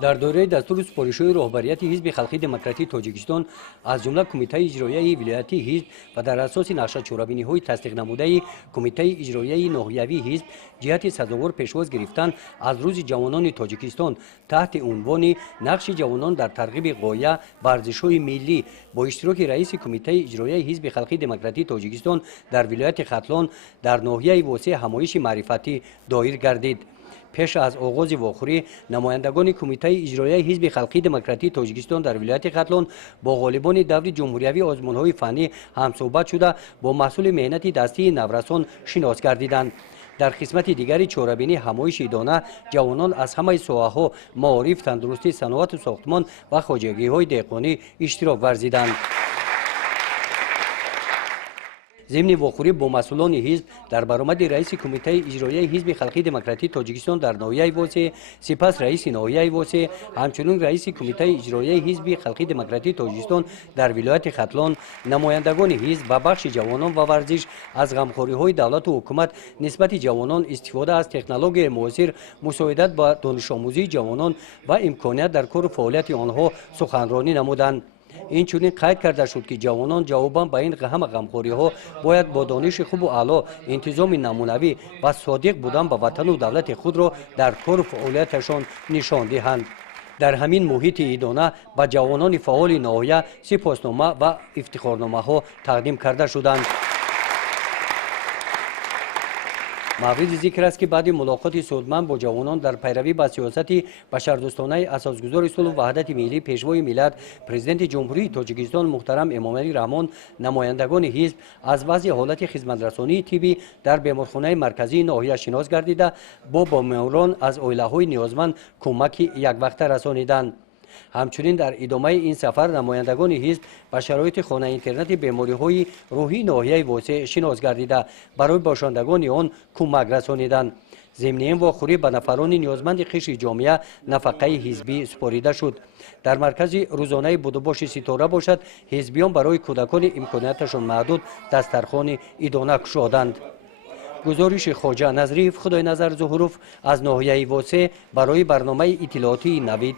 در دوره دستور سپارش‌های رهبریت حزب خلقی دموکراتیک تاجیکستان از جمله کمیته اجرایی ولایتی حزب و در اساس نقشه چهاربینی‌های تصدیق نموده کمیته اجرایی ناحیوی حزب جهت سزاوار پیشواز گرفتن از روز جوانان تاجیکستان تحت عنوان نقش جوانان در ترغیب غایه ورزش‌های ملی با اشتراک رئیس کمیته اجرایی حزب خلقی دموکراتیک تاجیکستان در ولایت ختلان در ناحیه واسع همایش معرفتی دایر گردید. پیش از آغاز واخوری نمایندگان کمیته اجرایی حزب خلقی دموکراتیک تاجیکستان در ولایت ختلان با غالبان دور جمهوریوی آزمون‌های فنی همصحبت شده با محصول مهنت دستی نورسان شناس گردیدند. در قسمت دیگری چهاربینی همایش ایدانه جوانان از همه ساحه‌ها معارف، تندرستی، صنعت و ساختمان و خواجگی‌های دهقانی اشتراک ورزیدند. ضمن واخوری با مسئولان حزب در برآمد رئیس کمیته اجرایی حزب خلقی دموکراتیک تاجیکستان در ناحیه واسع، سپس رئیس ناحیه واسع، همچنین رئیس کمیته اجرایی حزب خلقی دموکراتیک تاجیکستان در ولایت ختلان، نمایندگان حزب و بخش جوانان و ورزش از غمخوری‌های دولت و حکومت نسبت جوانان، استفاده از تکنولوژی معاصر، مساعدت با دانش آموزی جوانان و امکانیت در کار و فعالیت آنها سخنرانی نمودند. این چنین قید کرده شد که جوانان جواباً به این همه غمخوری‌ها باید با دانش خوب و اعلی، انتظام نمونوی و صادق بودن به وطن و دولت خود را در کار و فعالیتشان نشان دهند. در همین محیط ایدانه به جوانان فعال ناحیه سپاسنامه و افتخارنامه‌ها تقدیم کرده شدند. مورد ذکر است که بعد ملاقات سودمند با جوانان در پیروی به سیاست بشردوستانه اساسگذار صلح و وحدت ملی پیشوای ملت پرزیدنت جمهوری تاجیکستان محترم امامعلی رحمان نمایندگان حزب از وضع حالت خدمترسانی طبی در بیمارخانه مرکزی ناحیه شناس گردیده با بیماران از عائله‌های نیازمند کمک یک وقته رسانیدند. همچنین در ادامه این سفر نمایندگان حزب به شرایط خانه اینترنت بیماری‌های روحی ناحیه واسع شناس گردیده برای باشندگان آن کمک رسانیدند. ضمن این واخوری به نفران نیازمند قشر جامعه نفقه حزبی سپاریده شد. در مرکز روزانه بودوباش ستاره باشد حزبیان برای کودکان امکاناتشان محدود دسترخوان ایدانه گشادند. گزارش خواجه نظریف خدای نظر ظهوروف از ناحیه واسع برای برنامه اطلاعاتی نوید.